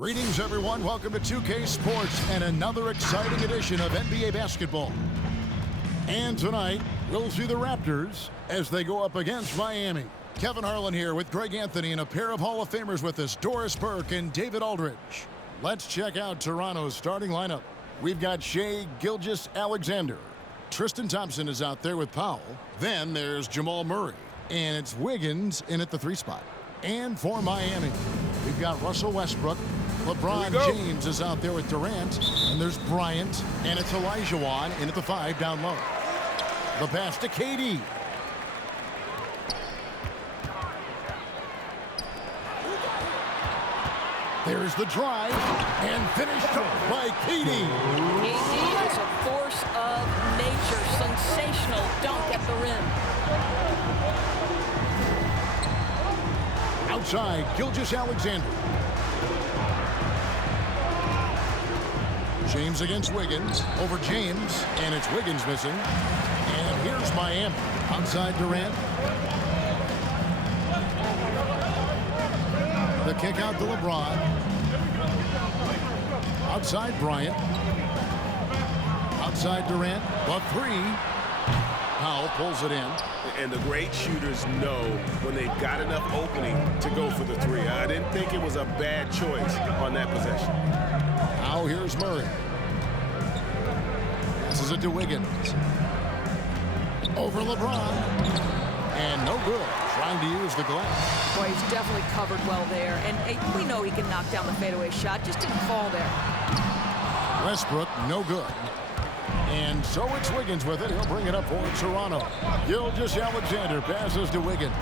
Greetings, everyone. Welcome to 2K Sports and another exciting edition of NBA basketball. And tonight, we'll see the Raptors as they go up against Miami. Kevin Harlan here with Greg Anthony and a pair of Hall of Famers with us, Doris Burke and David Aldridge. Let's check out Toronto's starting lineup. We've got Shai Gilgeous-Alexander. Tristan Thompson is out there with Powell. Then there's Jamal Murray. And it's Wiggins in at the 3 spot. And for Miami, we've got Russell Westbrook. LeBron James is out there with Durant. And there's Bryant. And it's Olajuwon in at the 5 down low. The pass to KD. There's the drive. And finished off by KD. KD is a force of nature. Sensational dunk at the rim. Outside, Gilgeous-Alexander. James against Wiggins. Over James. And it's Wiggins missing. And here's Miami. Outside Durant. The kick out to LeBron. Outside Bryant. Outside Durant. The 3. Powell pulls it in. And the great shooters know when they've got enough opening to go for the 3. I didn't think it was a bad choice on that possession. Now here's Murray. Passes it to Wiggins. Over LeBron. And no good. Trying to use the glass. Boy, he's definitely covered well there. And we know he can knock down the fadeaway shot. Just didn't fall there. Westbrook, no good. And so it's Wiggins with it. He'll bring it up for Toronto. Gilgeous-Alexander passes to Wiggins.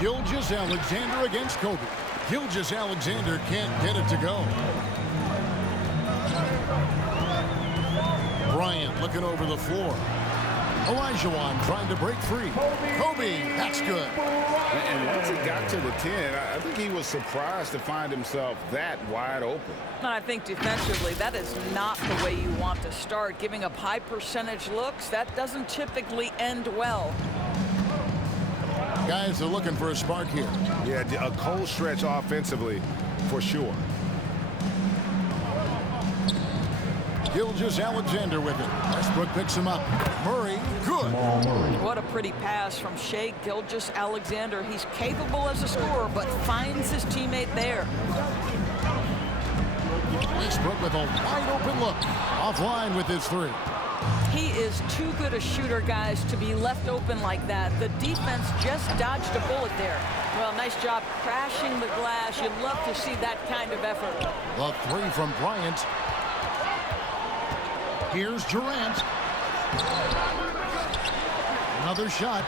Gilgeous-Alexander against Kobe. Gilgeous-Alexander can't get it to go. Bryant looking over the floor. Olajuwon trying to break free. Kobe, that's good. And once he got to the 10, I think he was surprised to find himself that wide open. I think defensively, that is not the way you want to start. Giving up high percentage looks, that doesn't typically end well. Guys are looking for a spark here. Yeah, a cold stretch offensively, for sure. Gilgeous-Alexander with it. Westbrook picks him up. Murray, good. What a pretty pass from Shai Gilgeous-Alexander. He's capable as a scorer, but finds his teammate there. Westbrook with a wide open look. Offline with his 3. He is too good a shooter, guys, to be left open like that. The defense just dodged a bullet there. Well, nice job crashing the glass. You'd love to see that kind of effort. The 3 from Bryant. Here's Durant. Another shot.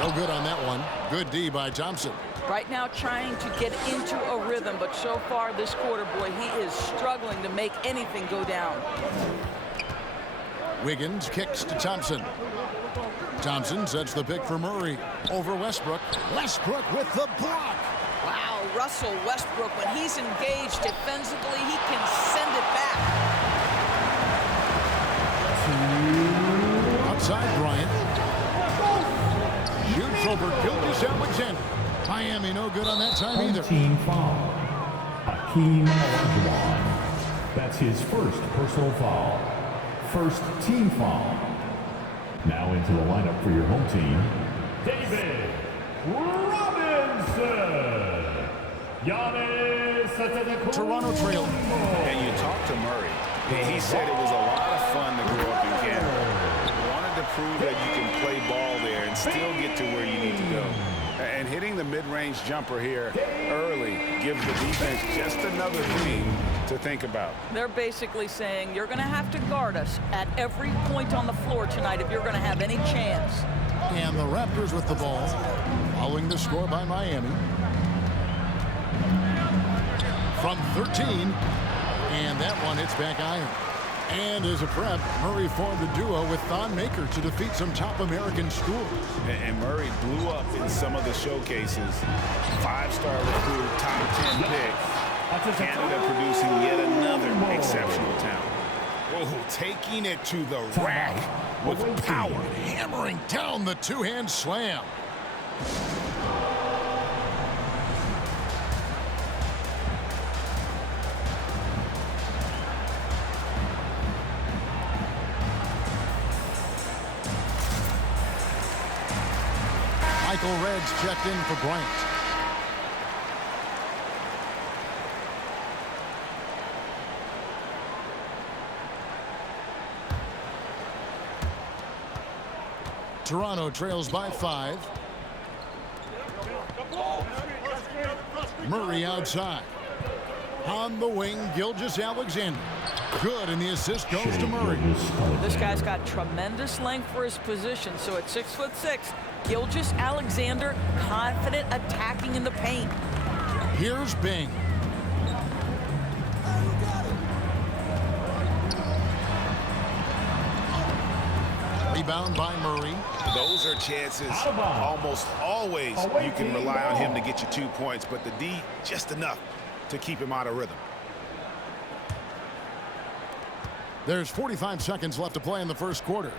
No good on that one. Good D by Thompson. Right now trying to get into a rhythm, but so far this quarter, boy, he is struggling to make anything go down. Wiggins kicks to Thompson. Thompson sets the pick for Murray. Over Westbrook. Westbrook with the block. Wow, Russell Westbrook, when he's engaged defensively, he can send it back. Outside Bryant. Shoots over Gilgeous-Alexander. Miami no good on that time either. Team foul. Hakeem Olajuwon. That's his first personal foul. First team foul. Now into the lineup for your home team, David Robinson. Giannis Antetokounmpo. Toronto trail. And you talk to Murray. He said it was a lot of fun to grow up in Canada. Wanted to prove that you can play ball there and still get to where you need to go. And hitting the mid-range jumper here early gives the defense just another thing to think about. They're basically saying you're going to have to guard us at every point on the floor tonight if you're going to have any chance. And the Raptors with the ball, following the score by Miami. From 13. And that one hits back iron. And as a prep, Murray formed a duo with Thon Maker to defeat some top American schools. And Murray blew up in some of the showcases. 5-star recruit, top 10 pick. Canada producing yet another exceptional talent. Oh, taking it to the rack with power, hammering down the 2-hand slam. Michael Red's checked in for Bryant. Toronto trails by 5. Murray outside. On the wing, Gilgeous-Alexander. Good, and the assist goes to Murray. This guy's got tremendous length for his position, so at 6'6", Gilgeous-Alexander confident attacking in the paint. Here's Bing. Rebound by Murray. Those are chances almost always you can rely on him to get you 2 points, but the D just enough to keep him out of rhythm. There's 45 seconds left to play in the first quarter.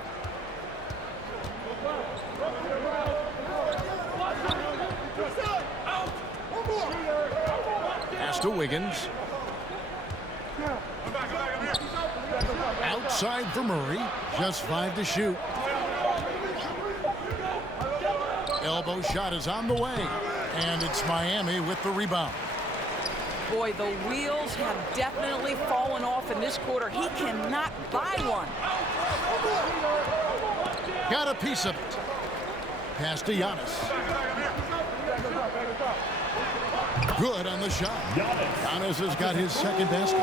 Pass to Wiggins. Outside for Murray. Just 5 to shoot. Elbow shot is on the way. And it's Miami with the rebound. Boy, the wheels have definitely fallen off in this quarter. He cannot buy one. Got a piece of it. Pass to Giannis. Good on the shot. Giannis has got his second basket.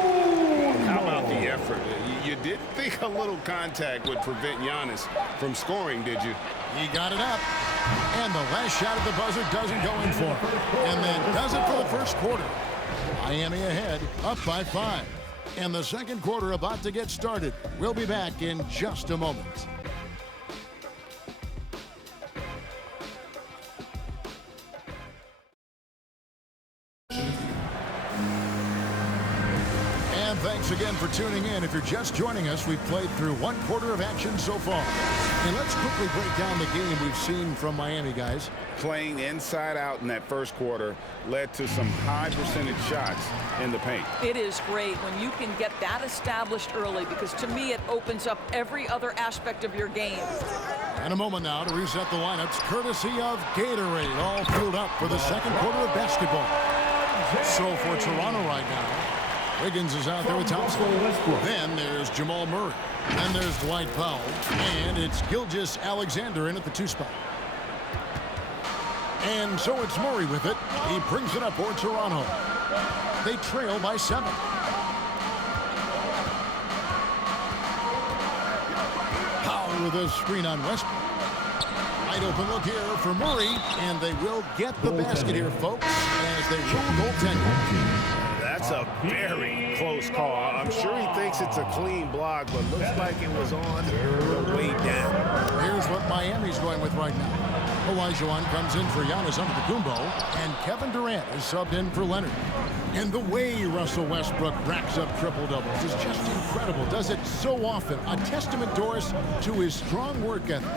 How about the effort? You didn't think a little contact would prevent Giannis from scoring, did you? He got it up. And the last shot at the buzzer doesn't go in for him. And then does it for the first quarter. Miami ahead, up by 5. And the second quarter about to get started. We'll be back in just a moment. And thanks again for tuning in. If you're just joining us, we've played through one quarter of action so far. And let's quickly break down the game we've seen from Miami, guys. Playing inside out in that first quarter led to some high percentage shots in the paint. It is great when you can get that established early, because to me it opens up every other aspect of your game. And a moment now to reset the lineups, courtesy of Gatorade, all filled up for the second quarter of basketball. So for Toronto right now, Wiggins is out there with Thompson. Then there's Jamal Murray. Then there's Dwight Powell. And it's Gilgeous-Alexander in at the 2 spot. And so it's Murray with it. He brings it up for Toronto. They trail by 7. Powell with a screen on Westbrook. Wide open look here for Murray. And they will get the basket here, folks, as they rule goaltending. That's a very close call. I'm sure he thinks it's a clean block, but looks like it was on the way down. Here's what Miami's going with right now. Olajuwon comes in for Giannis Antetokounmpo, and Kevin Durant is subbed in for Leonard. And the way Russell Westbrook racks up triple-doubles is just incredible. Does it so often. A testament, Doris, to his strong work ethic.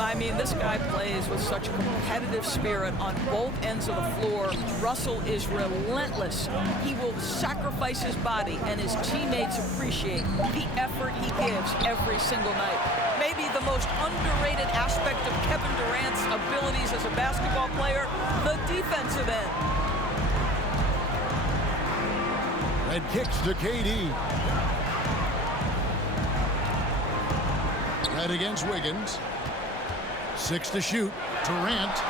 I mean, this guy plays with such a competitive spirit on both ends of the floor. Russell is relentless. He will sacrifice his body, and his teammates appreciate the effort he gives every single night. Maybe the most underrated aspect of Kevin Durant's abilities as a basketball player, the defensive end. And kicks to KD. Red against Wiggins. 6 to shoot. Durant.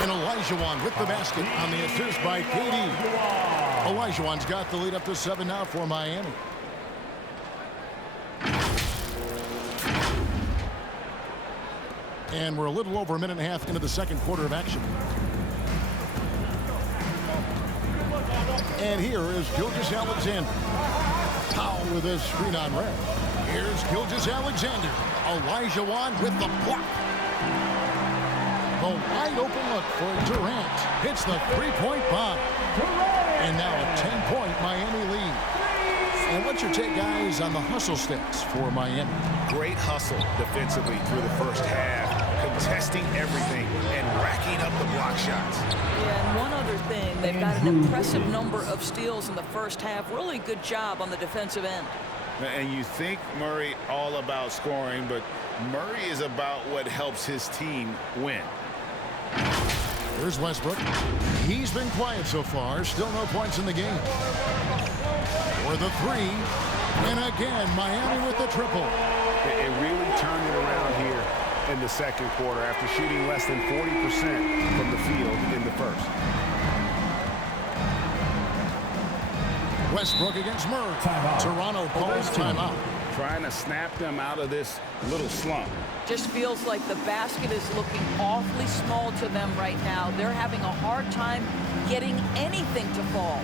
And Olajuwon with the basket on the assist by KD. Olajuwon's got the lead up to 7 now for Miami. And we're a little over a minute and a half into the second quarter of action. And here is Gilgeous-Alexander. Powell with a screen on Red. Here's Gilgeous-Alexander. Olajuwon with the block. The wide open look for Durant. Hits the three-point bomb. And now a 10-point Miami lead. And what's your take, guys, on the hustle stats for Miami? Great hustle defensively through the first half, contesting everything and racking up the block shots. Yeah, and one other thing, they've got an impressive number of steals in the first half. Really good job on the defensive end. And you think Murray all about scoring, but Murray is about what helps his team win. Here's Westbrook. He's been quiet so far. Still no points in the game. For the three. And again, Miami with the triple. It really turned it around here in the second quarter after shooting less than 40% from the field in the first. Westbrook against Murray. Timeout. Toronto calls timeout. Trying to snap them out of this little slump. Just feels like the basket is looking awfully small to them right now. They're having a hard time getting anything to fall.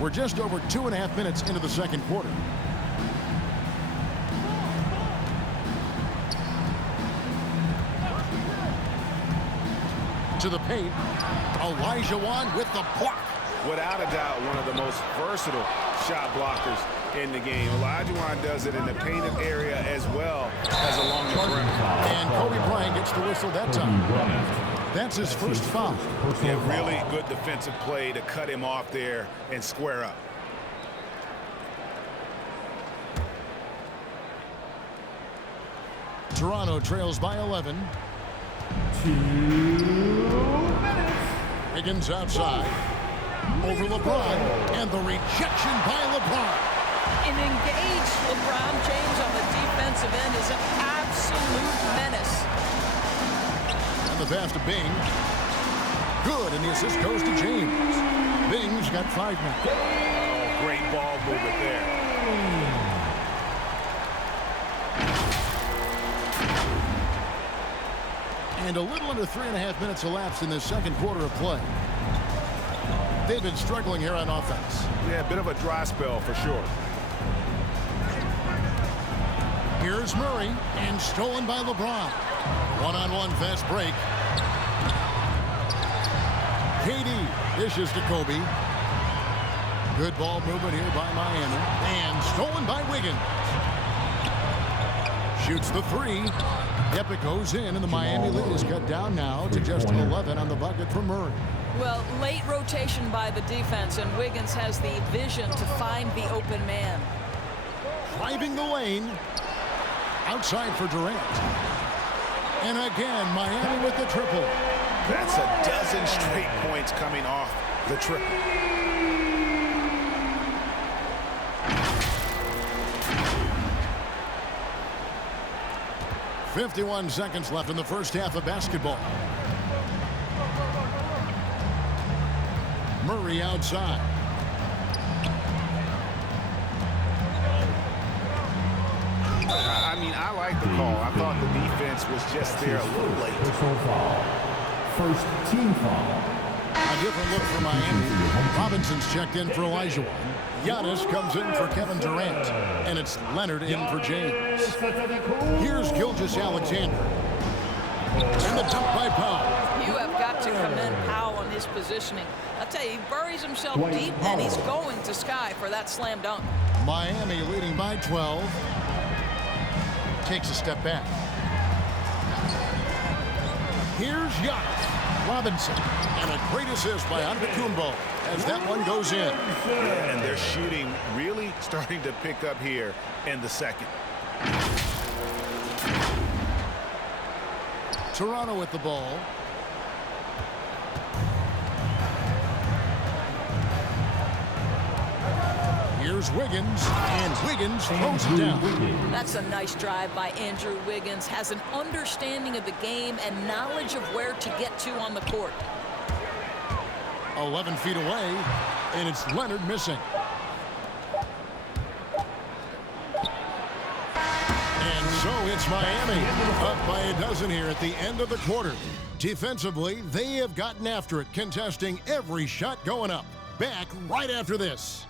We're just over 2.5 minutes into the second quarter. To the paint. Olajuwon with the block. Without a doubt, one of the most versatile shot blockers in the game. Olajuwon does it in the painted area as well as along the rim. And Kobe Bryant gets the whistle that time. That's his first foul. Yeah, really good defensive play to cut him off there and square up. Toronto trails by 11. 2 minutes. Higgins outside. Over LeBron. And the rejection by LeBron. An engaged LeBron James on the defensive end is an absolute menace. And the pass to Bing. Good, and the assist goes to James. Bing's got 5 minutes. Oh, great ball movement there. And a little under 3.5 minutes elapsed in this second quarter of play. They've been struggling here on offense. Yeah, a bit of a dry spell for sure. Here's Murray, and stolen by LeBron. One-on-one fast break. KD dishes to Kobe. Good ball movement here by Miami. And stolen by Wiggins. Shoots the three. Yep, it goes in, and the Miami lead is cut down now to just 11 on the bucket for Murray. Well, late rotation by the defense, and Wiggins has the vision to find the open man. Driving the lane. Outside for Durant. And again, Miami with the triple. That's a dozen straight points coming off the triple. 51 seconds left in the first half of basketball. Murray outside. I mean, I like the call. I thought the defense was just there a little late. Personal foul. First team foul. A different look for Miami. Robinson's checked in for Olajuwon. Giannis comes in for Kevin Durant. And it's Leonard in for James. Here's Gilgeous-Alexander. And the dunk by Powell. You have got to commend Powell on his positioning. I'll tell you, he buries himself deep, and he's going to sky for that slam dunk. Miami leading by 12. Takes a step back. Here's Giannis. Robinson. And a great assist by Antetokounmpo as that one goes in. Yeah, and their shooting really starting to pick up here in the second. Toronto with the ball. Here's Wiggins, and Wiggins throws it down. That's a nice drive by Andrew Wiggins. Has an understanding of the game and knowledge of where to get to on the court. 11 feet away, and it's Leonard missing. And so it's Miami up by a dozen here at the end of the quarter. Defensively, they have gotten after it, contesting every shot going up. Back right after this.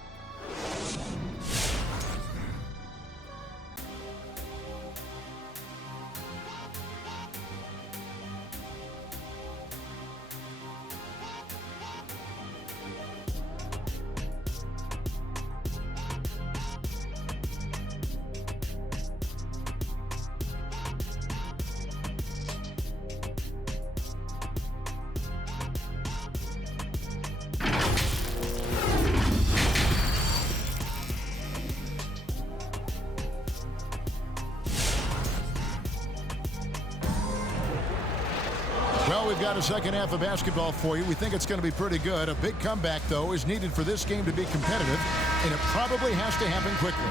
Well, we've got a second half of basketball for you. We think it's going to be pretty good. A big comeback, though, is needed for this game to be competitive, and it probably has to happen quickly.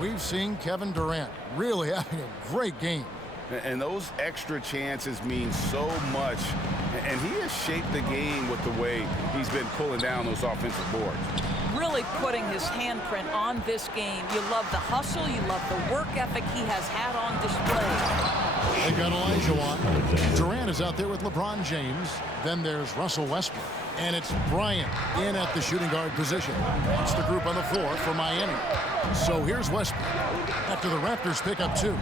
We've seen Kevin Durant really having a great game. And those extra chances mean so much. And he has shaped the game with the way he's been pulling down those offensive boards. Really putting his handprint on this game. You love the hustle. You love the work ethic he has had on display. They got Elijah. Durant is out there with LeBron James. Then there's Russell Westbrook. And it's Bryant in at the shooting guard position. It's the group on the floor for Miami. So here's Westbrook after the Raptors pick up 2.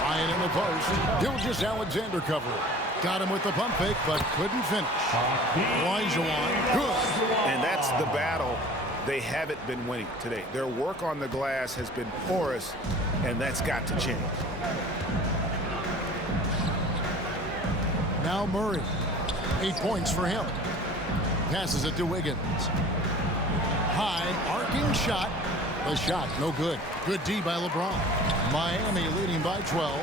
Bryant in the post. Gilgeous-Alexander cover. Got him with the pump fake, but couldn't finish. Elijah, good. And that's the battle they haven't been winning today. Their work on the glass has been porous, and that's got to change. Now Murray. 8 points for him. Passes it to Wiggins. High, arcing shot. The shot, no good. Good D by LeBron. Miami leading by 12.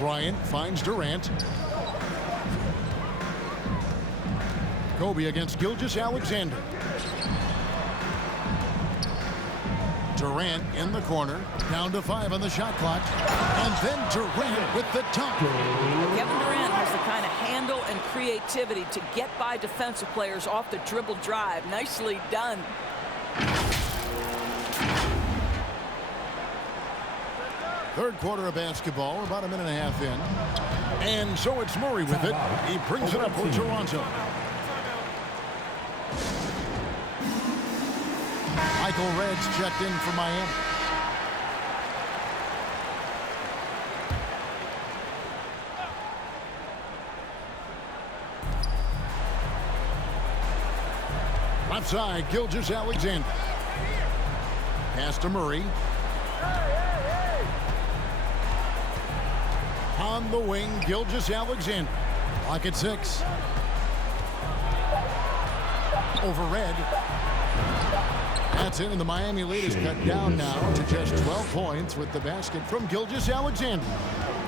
Bryant finds Durant. Kobe against Gilgeous-Alexander. Durant in the corner. Down to 5 on the shot clock. And then Durant with the dunk. Kevin Durant has the kind of handle and creativity to get by defensive players off the dribble drive. Nicely done. Third quarter of basketball. We're about a minute and a half in. And so it's Murray with it. He brings it up for Toronto. Michael Red's checked in for Miami. Left side, Gilgeous-Alexander. Pass to Murray. On the wing, Gilgeous-Alexander. Clock at 6. Over Red. That's it, and the Miami lead is cut down now to just 12 points with the basket from Gilgeous-Alexander.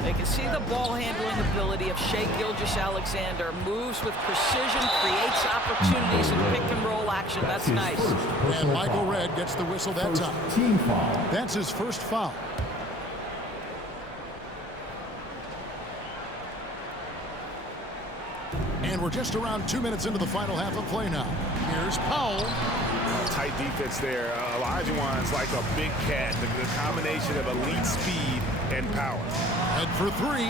They can see the ball handling ability of Shai Gilgeous-Alexander. Moves with precision, creates opportunities in pick and roll action. That's nice. And Michael Red gets the whistle that time. Team foul. That's his first foul. And we're just around 2 minutes into the final half of play now. Here's Powell. Tight defense there. Olajuwon's like a big cat. The combination of elite speed and power. Head for 3.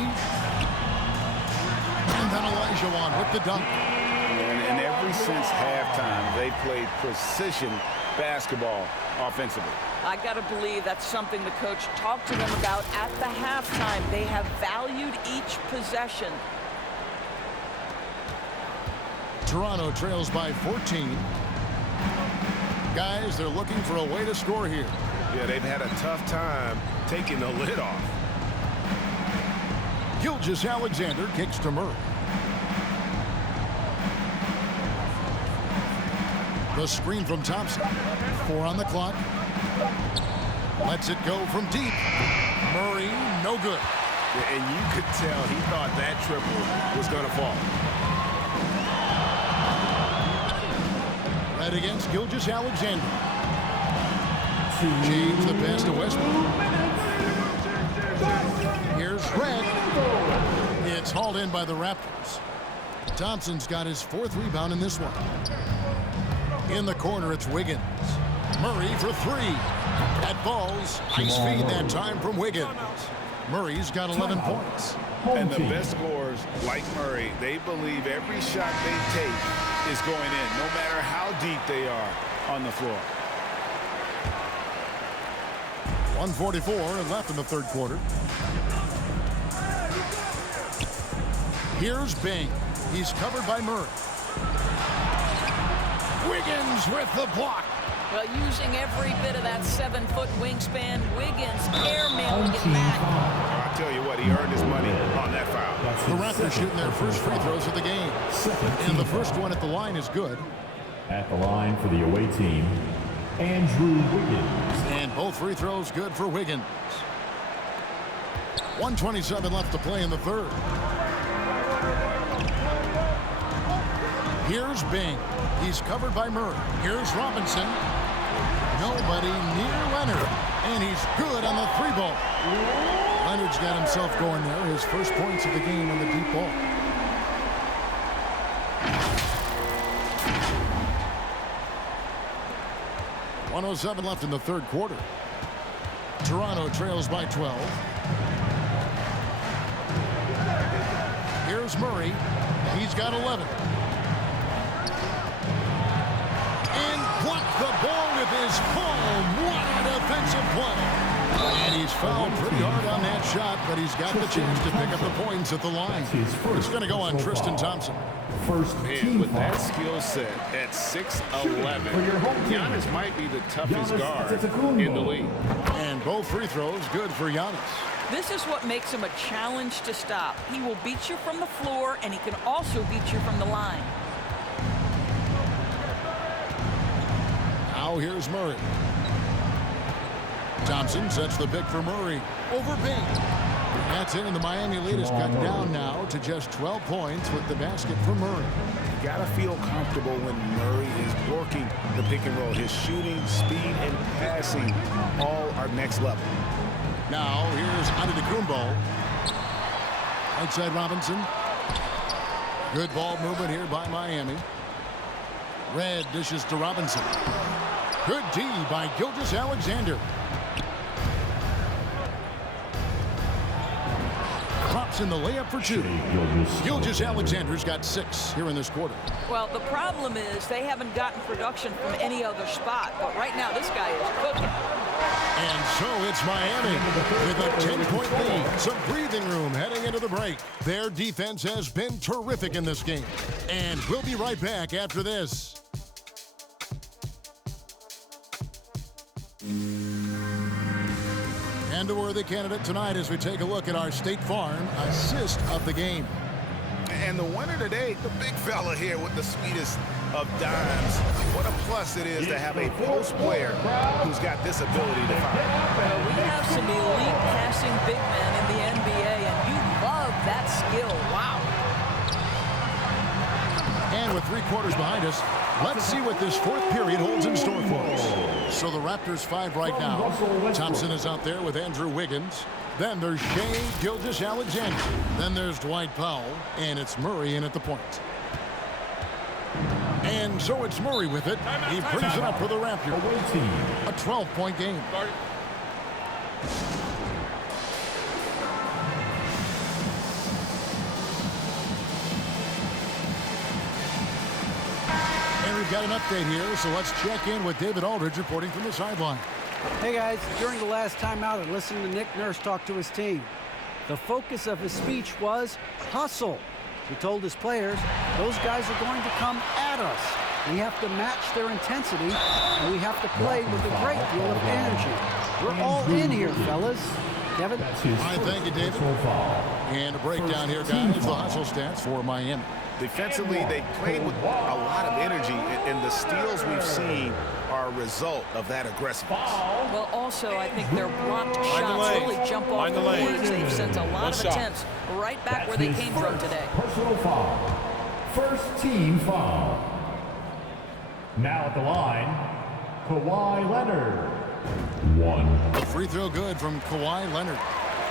And then Olajuwon with the dunk. And ever since halftime, they played precision basketball offensively. I got to believe that's something the coach talked to them about at the halftime. They have valued each possession. Toronto trails by 14. Guys, they're looking for a way to score here. Yeah, they've had a tough time taking the lid off. Gilgeous-Alexander kicks to Murray. The screen from Thompson. 4 on the clock. Lets it go from deep. Murray, no good. Yeah, and you could tell he thought that triple was going to fall. Red against Gilgeous-Alexander. James the pass to Westbrook. Here's Red. It's hauled in by the Raptors. Thompson's got his 4th rebound in this one. In the corner, it's Wiggins. Murray for 3. That falls. Nice feed that time from Wiggins. Murray's got 11 points. And the best scorers, like Murray, they believe every shot they take is going in, no matter how deep they are on the floor. 1:44 left in the third quarter. Here's Bing. He's covered by Murray. Wiggins with the block. Well, using every bit of that 7-foot wingspan, Wiggins airmailing it back. I'll tell you what, he earned his money on that foul. The Raptors shooting their first free throws of the game. And the first one at the line is good. At the line for the away team, Andrew Wiggins. And both free throws good for Wiggins. 1:27 left to play in the third. Here's Bing. He's covered by Murray. Here's Robinson. Nobody near Leonard. And he's good on the 3-ball. Leonard's got himself going there. His first points of the game on the deep ball. .107 left in the third quarter. Toronto trails by 12. Here's Murray. He's got 11. And blocked the ball with his palm. What a defensive play. And he's fouled pretty hard on that shot, but he's got the chance to pick up the points at the line. It's going to go on Tristan Thompson. First team with that skill set at 6'11", Giannis might be the toughest guard in the league. And both free throws good for Giannis. This is what makes him a challenge to stop. He will beat you from the floor, and he can also beat you from the line. Now here's Murray. Thompson sets the pick for Murray over Bing. That's it, and the Miami lead is cut down now to just 12 points with the basket for Murray. You gotta feel comfortable when Murray is working the pick and roll. His shooting, speed, and passing all are next level. Now here's Antetokounmpo. Outside Robinson. Good ball movement here by Miami. Red dishes to Robinson. Good D by Gilgeous-Alexander. Drops in the layup for two. Gilgeous-Alexander's got 6 here in this quarter. Well, the problem is they haven't gotten production from any other spot, but right now this guy is cooking. And so it's Miami with a 10-point lead. Some breathing room heading into the break. Their defense has been terrific in this game. And we'll be right back after this. And a worthy candidate tonight as we take a look at our State Farm assist of the game. And the winner today, the big fella here with the sweetest of dimes. What a plus it is to have a post player who's got this ability to find. Well, we have some elite passing big men in the NBA, and you love that skill. Wow. And with 3 quarters behind us, let's see what this fourth period holds in store for us. So the Raptors 5 right now. Thompson is out there with Andrew Wiggins. Then there's Shai Gilgeous-Alexander. Then there's Dwight Powell. And it's Murray in at the point. And so it's Murray with it. He brings it up for the Raptors. A 12-point game. And we've got an update here, so let's check in with David Aldridge reporting from the sideline. Hey guys, during the last timeout, I listened to Nick Nurse talk to his team. The focus of his speech was hustle. He told his players, those guys are going to come at us. We have to match their intensity, and we have to play with a great deal of energy. We're all in here, fellas. Kevin? All right, thank you, David. And a breakdown here, guys, the hustle stats for Miami. Defensively, they played with a lot of energy, and the steals we've seen are a result of that aggressiveness. Well, also, I think their blocked shots really jump off the boards. They've sent a lot of attempts right back where they came from today. Personal foul. First team foul. Now at the line, Kawhi Leonard. 1. A free throw good from Kawhi Leonard.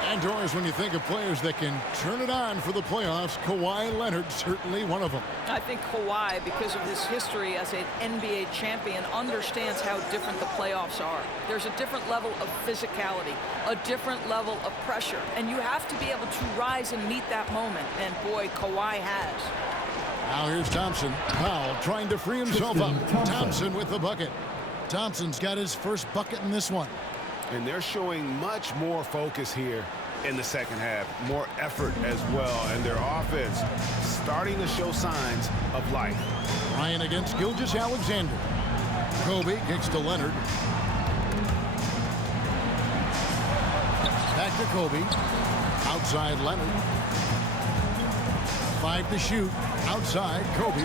And Doris, when you think of players that can turn it on for the playoffs, Kawhi Leonard certainly one of them. I think Kawhi, because of his history as an NBA champion, understands how different the playoffs are. There's a different level of physicality, a different level of pressure, and you have to be able to rise and meet that moment. And boy, Kawhi has. Now here's Thompson. Powell trying to free himself up. Thompson with the bucket. Thompson's got his first bucket in this one. And they're showing much more focus here in the second half. More effort as well. And their offense starting to show signs of life. Ryan against Gilgeous-Alexander. Kobe kicks to Leonard. Back to Kobe. Outside Leonard. 5 to shoot. Outside Kobe.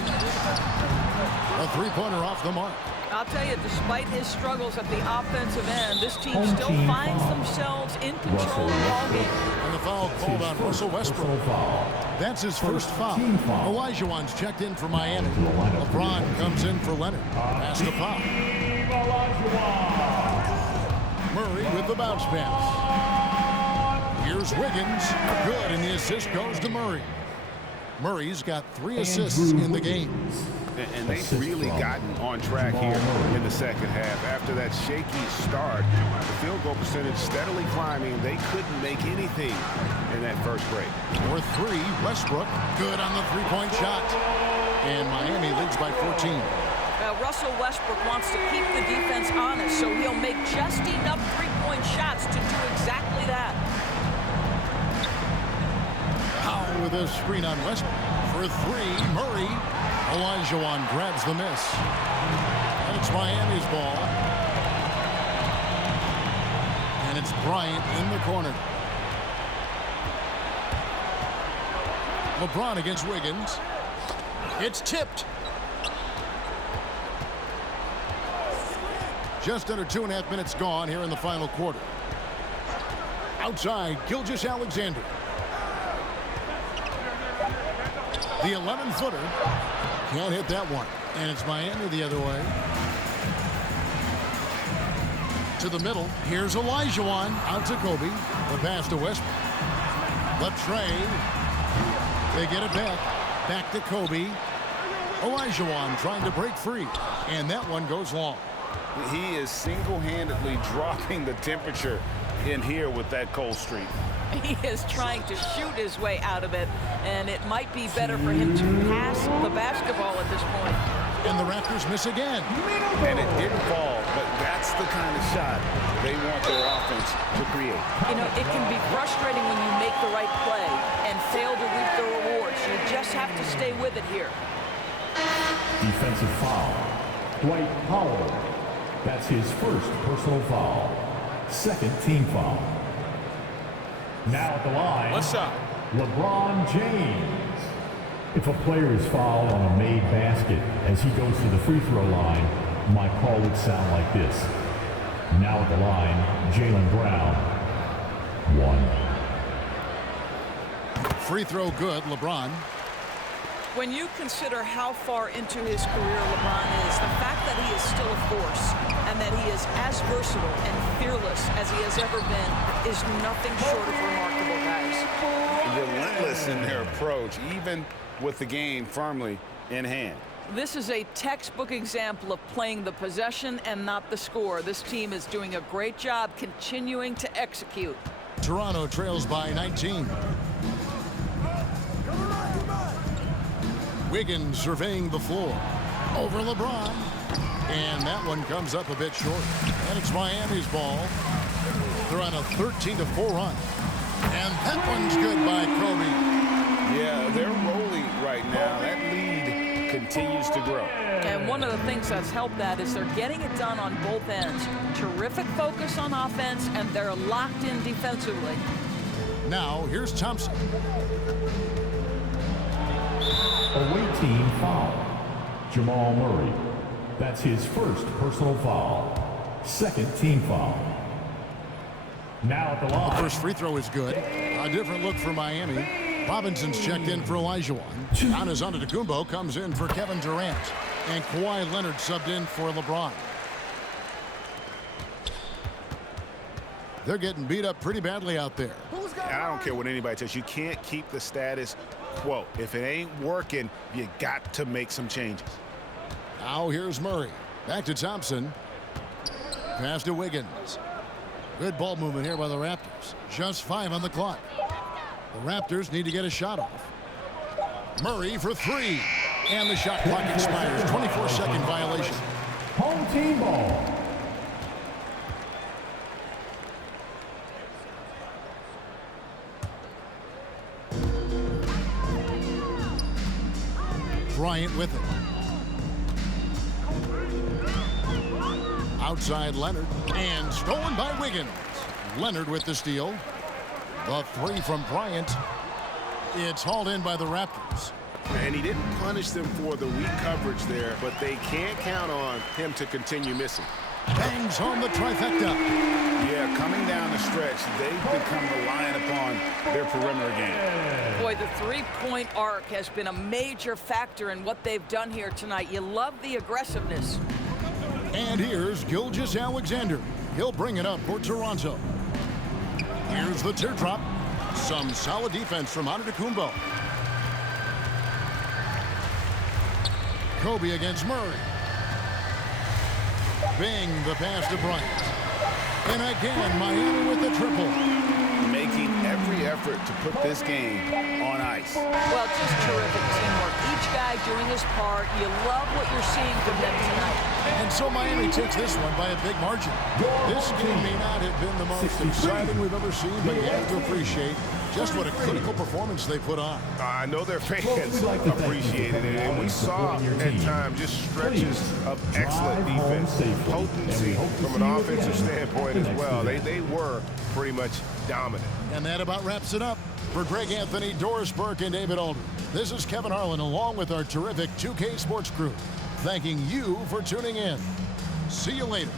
A three-pointer off the mark. I'll tell you, despite his struggles at the offensive end, this team Home still team finds foul. themselves in control Russell of the ball game. And the foul called on Russell Westbrook. Personal foul. That's his first foul. team foul. Olajuwon's checked in for Miami. To the lineup for LeBron your comes in for Leonard. Pass to foul. Murray with the bounce pass. Here's Wiggins. Good, and the assist goes to Murray. Murray's got 3 assists in the game. And they've really gotten on track here in the second half. After that shaky start, the field goal percentage steadily climbing. They couldn't make anything in that first break. For 3, Westbrook. Good on the three-point shot. And Miami leads by 14. Russell Westbrook wants to keep the defense honest, so he'll make just enough three-point shots to do exactly that. Powell with a screen on Westbrook. For 3, Murray. Olajuwon grabs the miss. And it's Miami's ball. And it's Bryant in the corner. LeBron against Wiggins. It's tipped. Just under 2.5 minutes gone here in the final quarter. Outside, Gilgeous-Alexander. The 11-footer. Can't hit that one. And it's Miami the other way. To the middle. Here's Olajuwon. Out to Kobe. The pass to Westbrook. The trade. They get it back. Back to Kobe. Olajuwon trying to break free. And that one goes long. He is single-handedly dropping the temperature in here with that cold streak. He is trying to shoot his way out of it, and it might be better for him to pass the basketball at this point. And the Raptors miss again. And it didn't fall, but that's the kind of shot they want their offense to create. You know, it can be frustrating when you make the right play and fail to reap the rewards. You just have to stay with it here. Defensive foul. Dwight Howard. That's his first personal foul. Second team foul. Now at the line, What's up? LeBron James. If a player is fouled on a made basket as he goes to the free throw line, my call would sound like this. Now at the line, Jaylen Brown. 1. Free throw good, LeBron. When you consider how far into his career LeBron is, the fact that he is still a force and that he is as versatile and fearless as he has ever been is nothing short of remarkable, guys. Relentless in their approach, even with the game firmly in hand. This is a textbook example of playing the possession and not the score. This team is doing a great job continuing to execute. Toronto trails by 19. Wiggins surveying the floor. Over LeBron. And that one comes up a bit short. And it's Miami's ball. They're on a 13-4 run. And that one's good by Kobe. Yeah, they're rolling right now. That lead continues to grow. And one of the things that's helped that is they're getting it done on both ends. Terrific focus on offense, and they're locked in defensively. Now, here's Thompson. Away team foul. Jamal Murray. That's his first personal foul. Second team foul. Now at the line. The first free throw is good. A different look for Miami. Robinson's checked in for Olajuwon. Giannis Antetokounmpo comes in for Kevin Durant. And Kawhi Leonard subbed in for LeBron. They're getting beat up pretty badly out there. And I don't care what anybody says. You can't keep the status quo. If it ain't working, you got to make some changes. Now here's Murray. Back to Thompson. Pass to Wiggins. Good ball movement here by the Raptors. Just 5 on the clock. The Raptors need to get a shot off. Murray for 3. And the shot clock expires. 24-second violation. Home team ball. Bryant with it. Outside Leonard. And stolen by Wiggins. Leonard with the steal. The 3 from Bryant. It's hauled in by the Raptors. And he didn't punish them for the weak coverage there, but they can't count on him to continue missing. Bangs home the trifecta. Yeah, coming down the stretch, they've become reliant upon their perimeter game. Boy, the three-point arc has been a major factor in what they've done here tonight. You love the aggressiveness. And here's Gilgeous-Alexander. He'll bring it up for Toronto. Here's the teardrop. Some solid defense from Antetokounmpo. Kobe against Murray. Bing, the pass to Bryant. And again, Miami with the triple. Making every effort to put this game on ice. Well, just terrific teamwork. Each guy doing his part. You love what you're seeing from them tonight. And so Miami takes this one by a big margin. This game may not have been the most exciting we've ever seen, but you have to appreciate just what a critical performance they put on. I know their fans appreciated it, and we saw at times just stretches of excellent defense, potency from an offensive standpoint as well. They were pretty much dominant. And that about wraps it up. For Greg Anthony, Doris Burke, and David Alder, this is Kevin Harlan along with our terrific 2K Sports crew, thanking you for tuning in. See you later.